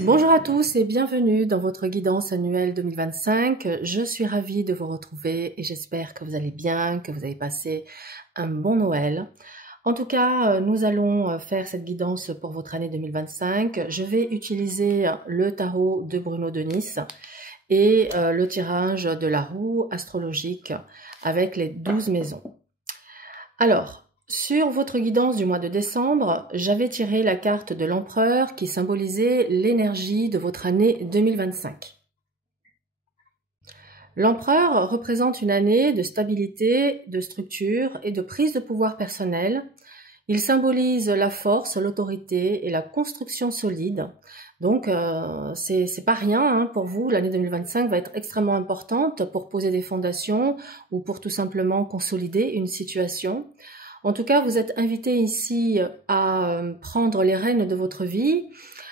Bonjour à tous et bienvenue dans votre guidance annuelle 2025. Je suis ravie de vous retrouver et j'espère que vous allez bien, que vous avez passé un bon Noël. En tout cas, nous allons faire cette guidance pour votre année 2025. Je vais utiliser le tarot de Bruno de Nice et le tirage de la roue astrologique avec les 12 maisons. Alors, sur votre guidance du mois de décembre, j'avais tiré la carte de l'empereur qui symbolisait l'énergie de votre année 2025. L'empereur représente une année de stabilité, de structure et de prise de pouvoir personnel. Il symbolise la force, l'autorité et la construction solide. Donc, c'est pas rien hein, pour vous. L'année 2025 va être extrêmement importante pour poser des fondations ou pour tout simplement consolider une situation. En tout cas, vous êtes invité ici à prendre les rênes de votre vie,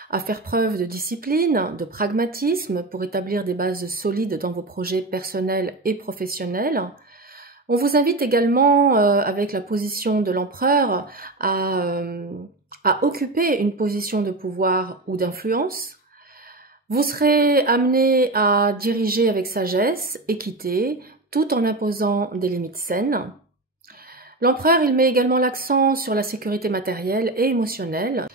à faire preuve de discipline, de pragmatisme pour établir des bases solides dans vos projets personnels et professionnels. On vous invite également, avec la position de l'empereur, à occuper une position de pouvoir ou d'influence. Vous serez amené à diriger avec sagesse, équité, tout en imposant des limites saines. L'empereur, il met également l'accent sur la sécurité matérielle et émotionnelle.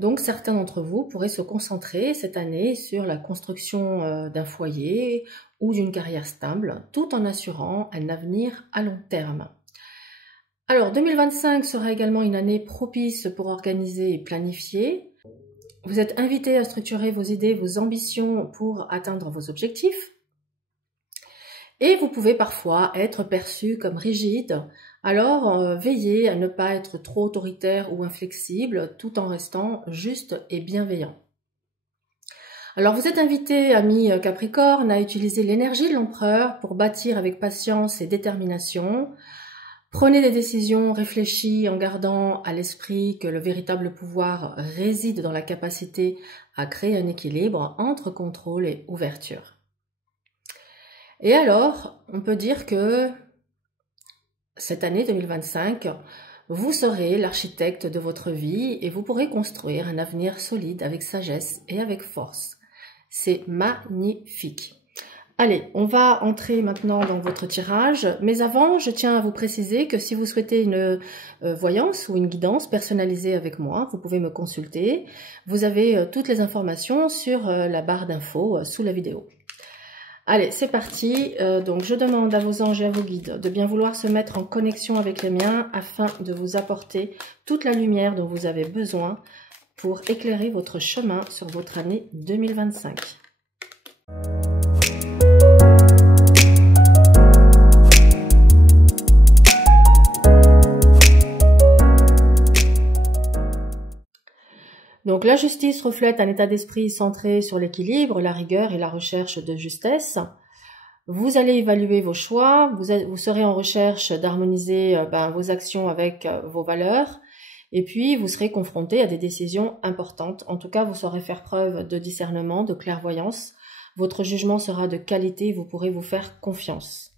Donc, certains d'entre vous pourraient se concentrer cette année sur la construction d'un foyer ou d'une carrière stable, tout en assurant un avenir à long terme. Alors, 2025 sera également une année propice pour organiser et planifier. Vous êtes invité à structurer vos idées, vos ambitions pour atteindre vos objectifs. Et vous pouvez parfois être perçu comme rigide, alors veillez à ne pas être trop autoritaire ou inflexible tout en restant juste et bienveillant. Alors vous êtes invité, amis Capricorne, à utiliser l'énergie de l'empereur pour bâtir avec patience et détermination. Prenez des décisions réfléchies en gardant à l'esprit que le véritable pouvoir réside dans la capacité à créer un équilibre entre contrôle et ouverture. Et alors, on peut dire que cette année 2025, vous serez l'architecte de votre vie et vous pourrez construire un avenir solide avec sagesse et avec force. C'est magnifique. Allez, on va entrer maintenant dans votre tirage. Mais avant, je tiens à vous préciser que si vous souhaitez une voyance ou une guidance personnalisée avec moi, vous pouvez me consulter. Vous avez toutes les informations sur la barre d'infos sous la vidéo. Allez, c'est parti. Donc, je demande à vos anges et à vos guides de bien vouloir se mettre en connexion avec les miens afin de vous apporter toute la lumière dont vous avez besoin pour éclairer votre chemin sur votre année 2025. Donc, la justice reflète un état d'esprit centré sur l'équilibre, la rigueur et la recherche de justesse. Vous allez évaluer vos choix, vous serez en recherche d'harmoniser vos actions avec vos valeurs, et puis vous serez confronté à des décisions importantes. En tout cas, vous saurez faire preuve de discernement, de clairvoyance. Votre jugement sera de qualité, vous pourrez vous faire confiance.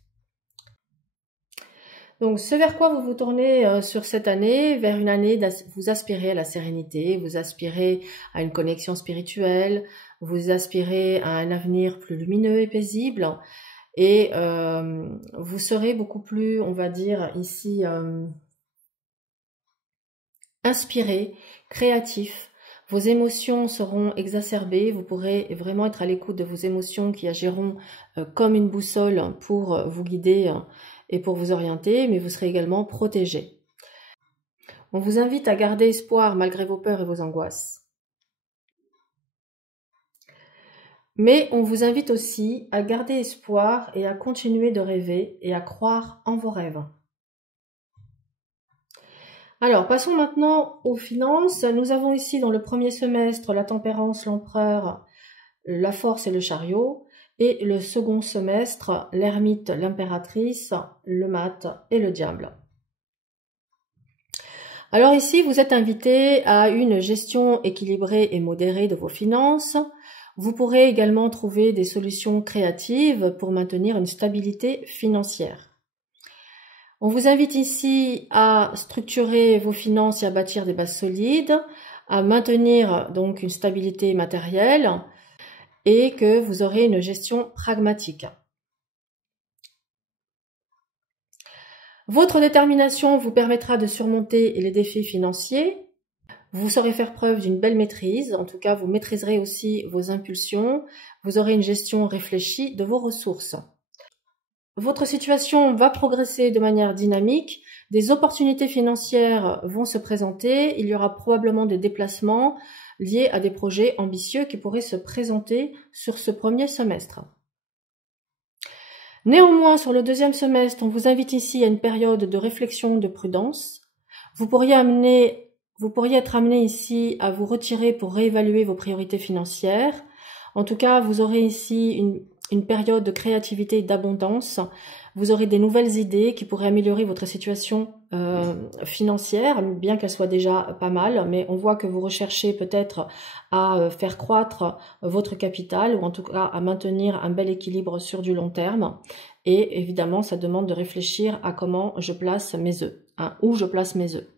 Donc, ce vers quoi vous vous tournez sur cette année, vers une année, vous aspirez à la sérénité, vous aspirez à une connexion spirituelle, vous aspirez à un avenir plus lumineux et paisible, et vous serez beaucoup plus, on va dire ici, inspiré, créatif. Vos émotions seront exacerbées, vous pourrez vraiment être à l'écoute de vos émotions qui agiront comme une boussole pour vous guider et pour vous orienter, mais vous serez également protégé. On vous invite à garder espoir malgré vos peurs et vos angoisses. Mais on vous invite aussi à garder espoir et à continuer de rêver et à croire en vos rêves. Alors, passons maintenant aux finances. Nous avons ici dans le premier semestre la tempérance, l'empereur, la force et le chariot. Et le second semestre, l'ermite, l'impératrice, le mat et le diable. Alors ici, vous êtes invité à une gestion équilibrée et modérée de vos finances. Vous pourrez également trouver des solutions créatives pour maintenir une stabilité financière. On vous invite ici à structurer vos finances et à bâtir des bases solides, à maintenir donc une stabilité matérielle et que vous aurez une gestion pragmatique. Votre détermination vous permettra de surmonter les défis financiers. Vous saurez faire preuve d'une belle maîtrise, en tout cas vous maîtriserez aussi vos impulsions, vous aurez une gestion réfléchie de vos ressources. Votre situation va progresser de manière dynamique, des opportunités financières vont se présenter, il y aura probablement des déplacements liés à des projets ambitieux qui pourraient se présenter sur ce premier semestre. Néanmoins, sur le deuxième semestre, on vous invite ici à une période de réflexion, de prudence. Vous pourriez être amené ici à vous retirer pour réévaluer vos priorités financières. En tout cas, vous aurez ici une période de créativité et d'abondance. Vous aurez des nouvelles idées qui pourraient améliorer votre situation financière, bien qu'elle soit déjà pas mal, mais on voit que vous recherchez peut-être à faire croître votre capital ou en tout cas à maintenir un bel équilibre sur du long terme. Et évidemment, ça demande de réfléchir à comment je place mes œufs, où je place mes œufs.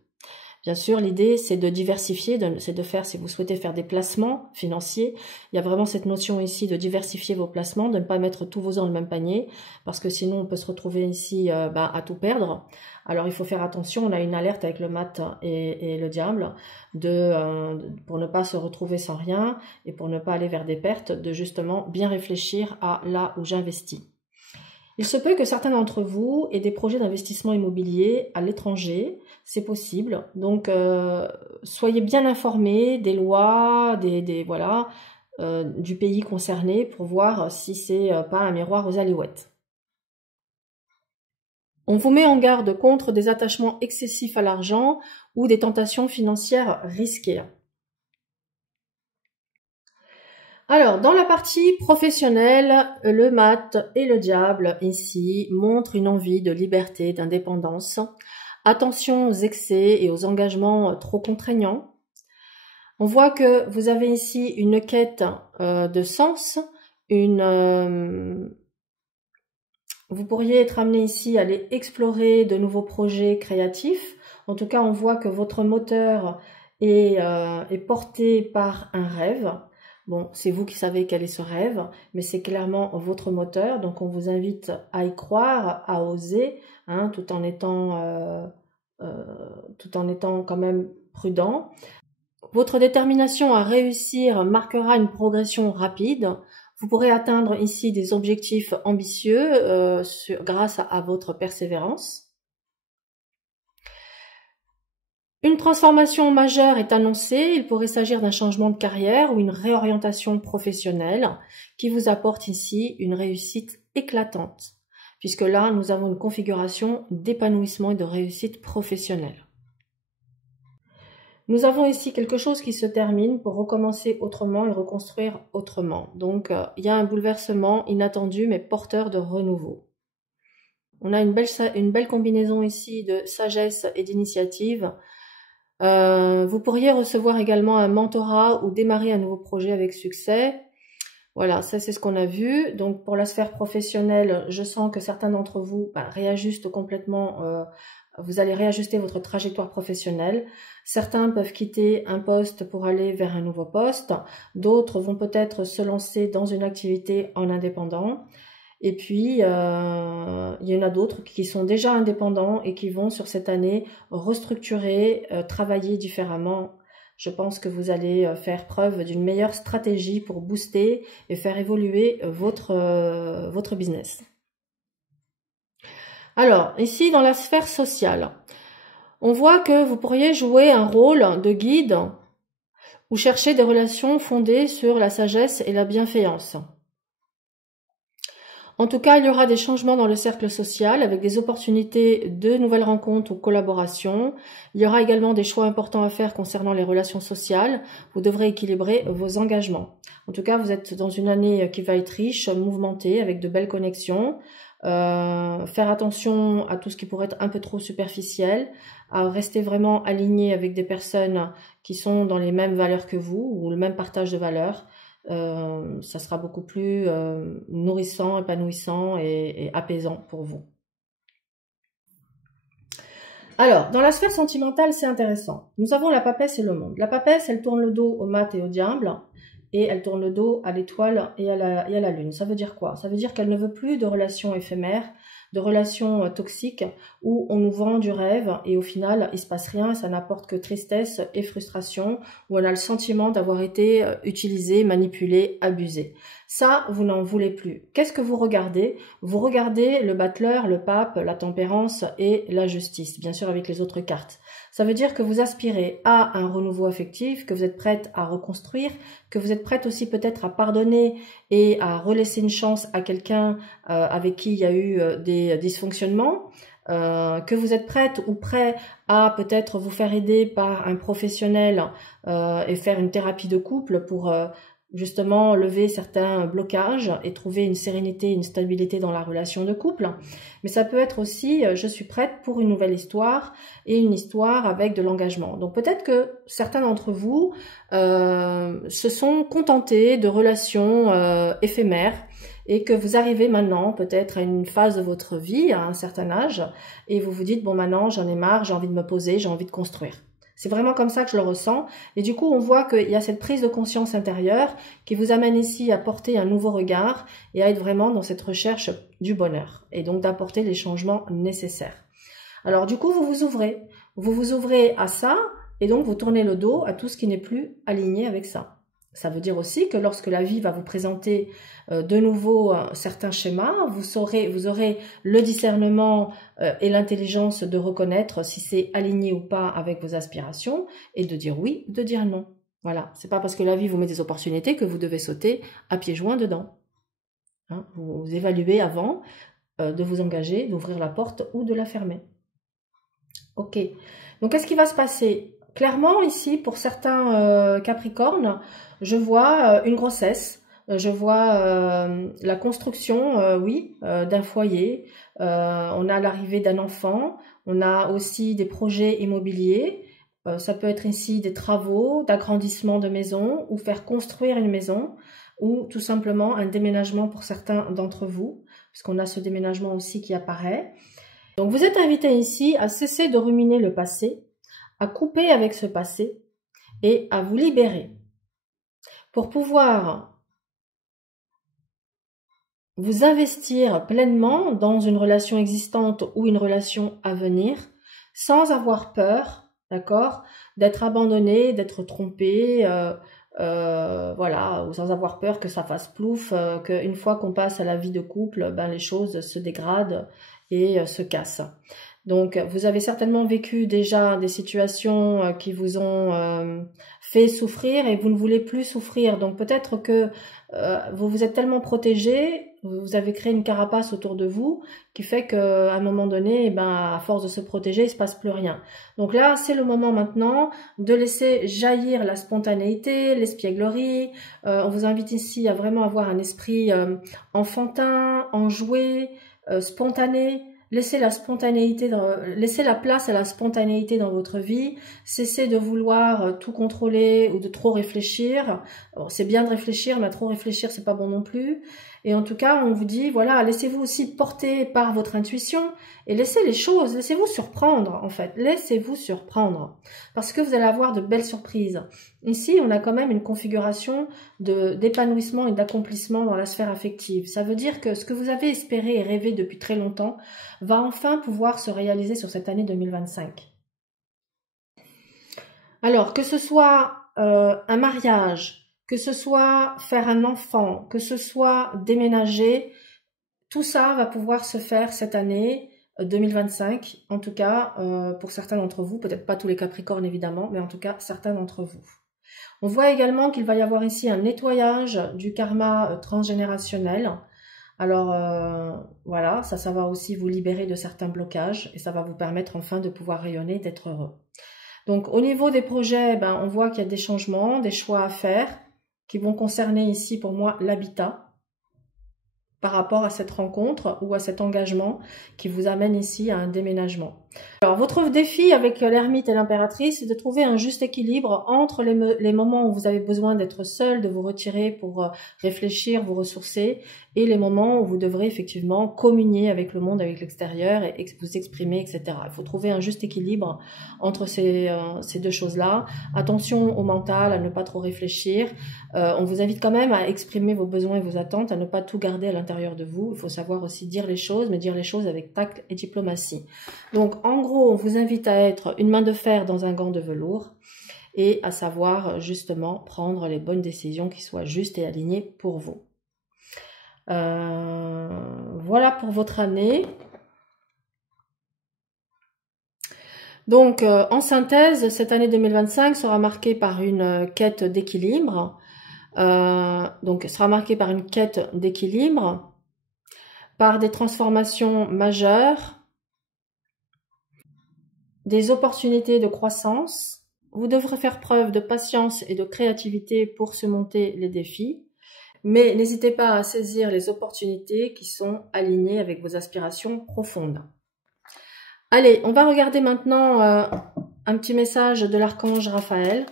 Bien sûr, l'idée, c'est de diversifier, c'est de faire, si vous souhaitez faire des placements financiers, il y a vraiment cette notion ici de diversifier vos placements, de ne pas mettre tous vos œufs dans le même panier, parce que sinon on peut se retrouver ici à tout perdre. Alors il faut faire attention, on a une alerte avec le mat et le diable, pour ne pas se retrouver sans rien et pour ne pas aller vers des pertes, de justement bien réfléchir à là où j'investis. Il se peut que certains d'entre vous aient des projets d'investissement immobilier à l'étranger, c'est possible. Donc, soyez bien informés des lois, du pays concerné pour voir si c'est pas un miroir aux alouettes. On vous met en garde contre des attachements excessifs à l'argent ou des tentations financières risquées. Alors, dans la partie professionnelle, le mat et le diable, ici, montrent une envie de liberté, d'indépendance. Attention aux excès et aux engagements trop contraignants. On voit que vous avez ici une quête de sens, vous pourriez être amené ici à aller explorer de nouveaux projets créatifs. En tout cas, on voit que votre moteur est porté par un rêve. Bon, c'est vous qui savez quel est ce rêve, mais c'est clairement votre moteur. Donc, on vous invite à y croire, à oser, tout en étant quand même prudent. Votre détermination à réussir marquera une progression rapide. Vous pourrez atteindre ici des objectifs ambitieux grâce à votre persévérance. Une transformation majeure est annoncée, il pourrait s'agir d'un changement de carrière ou une réorientation professionnelle qui vous apporte ici une réussite éclatante, puisque là, nous avons une configuration d'épanouissement et de réussite professionnelle. Nous avons ici quelque chose qui se termine pour recommencer autrement et reconstruire autrement. Donc, il y a un bouleversement inattendu mais porteur de renouveau. On a une belle combinaison ici de sagesse et d'initiative. Vous pourriez recevoir également un mentorat ou démarrer un nouveau projet avec succès. Voilà, ça c'est ce qu'on a vu. Donc pour la sphère professionnelle, je sens que certains d'entre vous réajustent complètement, vous allez réajuster votre trajectoire professionnelle. Certains peuvent quitter un poste pour aller vers un nouveau poste. D'autres vont peut-être se lancer dans une activité en indépendant. Et puis, il y en a d'autres qui sont déjà indépendants et qui vont sur cette année restructurer, travailler différemment. Je pense que vous allez faire preuve d'une meilleure stratégie pour booster et faire évoluer votre business. Alors, ici, dans la sphère sociale, on voit que vous pourriez jouer un rôle de guide ou chercher des relations fondées sur la sagesse et la bienveillance. En tout cas, il y aura des changements dans le cercle social avec des opportunités de nouvelles rencontres ou collaborations. Il y aura également des choix importants à faire concernant les relations sociales. Vous devrez équilibrer vos engagements. En tout cas, vous êtes dans une année qui va être riche, mouvementée, avec de belles connexions. Faire attention à tout ce qui pourrait être un peu trop superficiel, à rester vraiment aligné avec des personnes qui sont dans les mêmes valeurs que vous ou le même partage de valeurs. Ça sera beaucoup plus nourrissant, épanouissant et apaisant pour vous. Alors, dans la sphère sentimentale, c'est intéressant. Nous avons la papesse et le monde. La papesse, elle tourne le dos au mat et au diable, et elle tourne le dos à l'étoile et à la lune. Ça veut dire quoi? Ça veut dire qu'elle ne veut plus de relations éphémères, de relations toxiques, où on nous vend du rêve, et au final, il se passe rien, ça n'apporte que tristesse et frustration, où on a le sentiment d'avoir été utilisé, manipulé, abusé. Ça, vous n'en voulez plus. Qu'est-ce que vous regardez? Vous regardez le battleur, le pape, la tempérance et la justice, bien sûr avec les autres cartes. Ça veut dire que vous aspirez à un renouveau affectif, que vous êtes prête à reconstruire, que vous êtes prête aussi peut-être à pardonner et à relaisser une chance à quelqu'un avec qui il y a eu des dysfonctionnements, que vous êtes prête ou prêt à peut-être vous faire aider par un professionnel et faire une thérapie de couple pour justement lever certains blocages et trouver une sérénité, une stabilité dans la relation de couple. Mais ça peut être aussi, je suis prête pour une nouvelle histoire et une histoire avec de l'engagement. Donc peut-être que certains d'entre vous se sont contentés de relations éphémères et que vous arrivez maintenant peut-être à une phase de votre vie, à un certain âge, et vous vous dites, bon maintenant j'en ai marre, j'ai envie de me poser, j'ai envie de construire. C'est vraiment comme ça que je le ressens. Et du coup, on voit qu'il y a cette prise de conscience intérieure qui vous amène ici à porter un nouveau regard et à être vraiment dans cette recherche du bonheur. Et donc d'apporter les changements nécessaires. Alors du coup, vous vous ouvrez. Vous vous ouvrez à ça et donc vous tournez le dos à tout ce qui n'est plus aligné avec ça. Ça veut dire aussi que lorsque la vie va vous présenter de nouveau certains schémas, vous aurez le discernement et l'intelligence de reconnaître si c'est aligné ou pas avec vos aspirations et de dire oui, de dire non. Voilà, c'est pas parce que la vie vous met des opportunités que vous devez sauter à pieds joints dedans. Hein, vous évaluez avant de vous engager, d'ouvrir la porte ou de la fermer. Ok, donc qu'est-ce qui va se passer ? Clairement, ici, pour certains Capricornes, je vois une grossesse, je vois la construction, oui, d'un foyer, on a l'arrivée d'un enfant, on a aussi des projets immobiliers, ça peut être ici des travaux, d'agrandissement de maison, ou faire construire une maison, ou tout simplement un déménagement pour certains d'entre vous, parce qu'on a ce déménagement aussi qui apparaît. Donc vous êtes invité ici à cesser de ruminer le passé, à couper avec ce passé et à vous libérer pour pouvoir vous investir pleinement dans une relation existante ou une relation à venir sans avoir peur, d'accord, d'être abandonné, d'être trompé, voilà, ou sans avoir peur que ça fasse plouf, qu'une fois qu'on passe à la vie de couple, ben, les choses se dégradent et se cassent. Donc, vous avez certainement vécu déjà des situations qui vous ont fait souffrir et vous ne voulez plus souffrir. Donc, peut-être que vous vous êtes tellement protégé, vous avez créé une carapace autour de vous qui fait qu'à un moment donné, eh ben, à force de se protéger, il se passe plus rien. Donc là, c'est le moment maintenant de laisser jaillir la spontanéité, l'espièglerie. On vous invite ici à vraiment avoir un esprit enfantin, enjoué, spontané. Laissez la spontanéité, laissez la place à la spontanéité dans votre vie. Cessez de vouloir tout contrôler ou de trop réfléchir. C'est bien de réfléchir, mais trop réfléchir, c'est pas bon non plus. Et en tout cas, on vous dit, voilà, laissez-vous aussi porter par votre intuition et laissez les choses, laissez-vous surprendre en fait. Laissez-vous surprendre parce que vous allez avoir de belles surprises. Ici, on a quand même une configuration d'épanouissement et d'accomplissement dans la sphère affective. Ça veut dire que ce que vous avez espéré et rêvé depuis très longtemps va enfin pouvoir se réaliser sur cette année 2025. Alors, que ce soit un mariage, que ce soit faire un enfant, que ce soit déménager, tout ça va pouvoir se faire cette année 2025, en tout cas pour certains d'entre vous, peut-être pas tous les Capricornes évidemment, mais en tout cas certains d'entre vous. On voit également qu'il va y avoir ici un nettoyage du karma transgénérationnel. Alors voilà, ça va aussi vous libérer de certains blocages et ça va vous permettre enfin de pouvoir rayonner, d'être heureux. Donc au niveau des projets, ben, on voit qu'il y a des changements, des choix à faire qui vont concerner ici pour moi l'habitat par rapport à cette rencontre ou à cet engagement qui vous amène ici à un déménagement. Alors, votre défi avec l'ermite et l'impératrice, c'est de trouver un juste équilibre entre les moments où vous avez besoin d'être seul, de vous retirer pour réfléchir, vous ressourcer, et les moments où vous devrez effectivement communier avec le monde, avec l'extérieur, et vous exprimer, etc. Il faut trouver un juste équilibre entre ces deux choses-là. Attention au mental, à ne pas trop réfléchir. On vous invite quand même à exprimer vos besoins et vos attentes, à ne pas tout garder à l'intérieur de vous. Il faut savoir aussi dire les choses, mais dire les choses avec tact et diplomatie. Donc, en gros, on vous invite à être une main de fer dans un gant de velours et à savoir justement prendre les bonnes décisions qui soient justes et alignées pour vous. Voilà pour votre année. Donc, en synthèse, cette année 2025 sera marquée par une quête d'équilibre. Sera marquée par une quête d'équilibre, par des transformations majeures, des opportunités de croissance. Vous devrez faire preuve de patience et de créativité pour surmonter les défis. Mais n'hésitez pas à saisir les opportunités qui sont alignées avec vos aspirations profondes. Allez, on va regarder maintenant un petit message de l'archange Raphaël.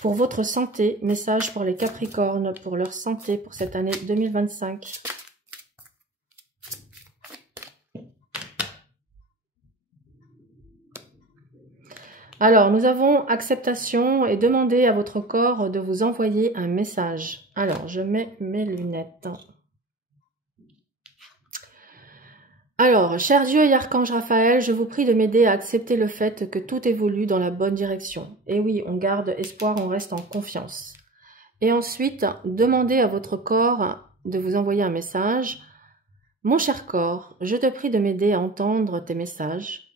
Pour votre santé, message pour les Capricornes, pour leur santé pour cette année 2025. Alors, nous avons acceptation et demander à votre corps de vous envoyer un message. Alors, je mets mes lunettes. Alors, cher Dieu et Archange Raphaël, je vous prie de m'aider à accepter le fait que tout évolue dans la bonne direction. Et oui, on garde espoir, on reste en confiance. Et ensuite, demandez à votre corps de vous envoyer un message. Mon cher corps, je te prie de m'aider à entendre tes messages.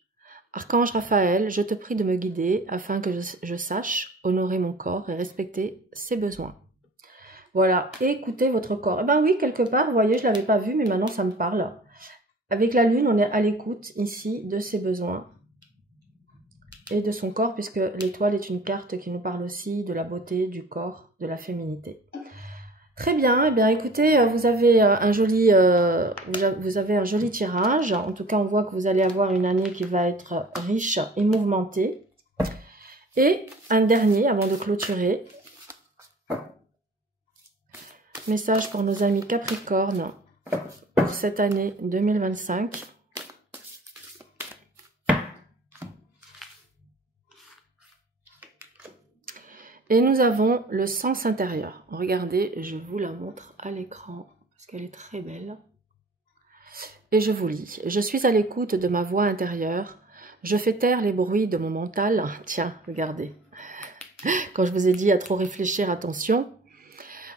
Archange Raphaël, je te prie de me guider afin que je sache honorer mon corps et respecter ses besoins. Voilà, écoutez votre corps. Eh bien oui, quelque part, vous voyez, je ne l'avais pas vu, mais maintenant ça me parle. Avec la lune, on est à l'écoute ici de ses besoins et de son corps, puisque l'étoile est une carte qui nous parle aussi de la beauté, du corps, de la féminité. Très bien, eh bien écoutez, vous avez un joli tirage. En tout cas, on voit que vous allez avoir une année qui va être riche et mouvementée. Et un dernier avant de clôturer. Message pour nos amis Capricornes pour cette année 2025. Et nous avons le sens intérieur. Regardez, je vous la montre à l'écran parce qu'elle est très belle. Et je vous lis. Je suis à l'écoute de ma voix intérieure. Je fais taire les bruits de mon mental. Tiens, regardez. Quand je vous ai dit à trop réfléchir, attention.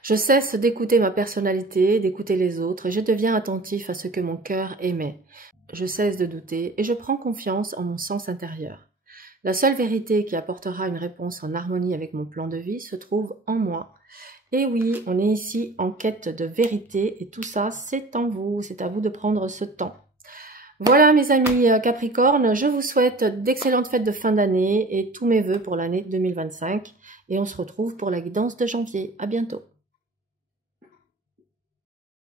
Je cesse d'écouter ma personnalité, d'écouter les autres et je deviens attentif à ce que mon cœur émet. Je cesse de douter et je prends confiance en mon sens intérieur. La seule vérité qui apportera une réponse en harmonie avec mon plan de vie se trouve en moi. Et oui, on est ici en quête de vérité et tout ça, c'est en vous, c'est à vous de prendre ce temps. Voilà mes amis Capricorne, je vous souhaite d'excellentes fêtes de fin d'année et tous mes vœux pour l'année 2025. Et on se retrouve pour la guidance de janvier. À bientôt.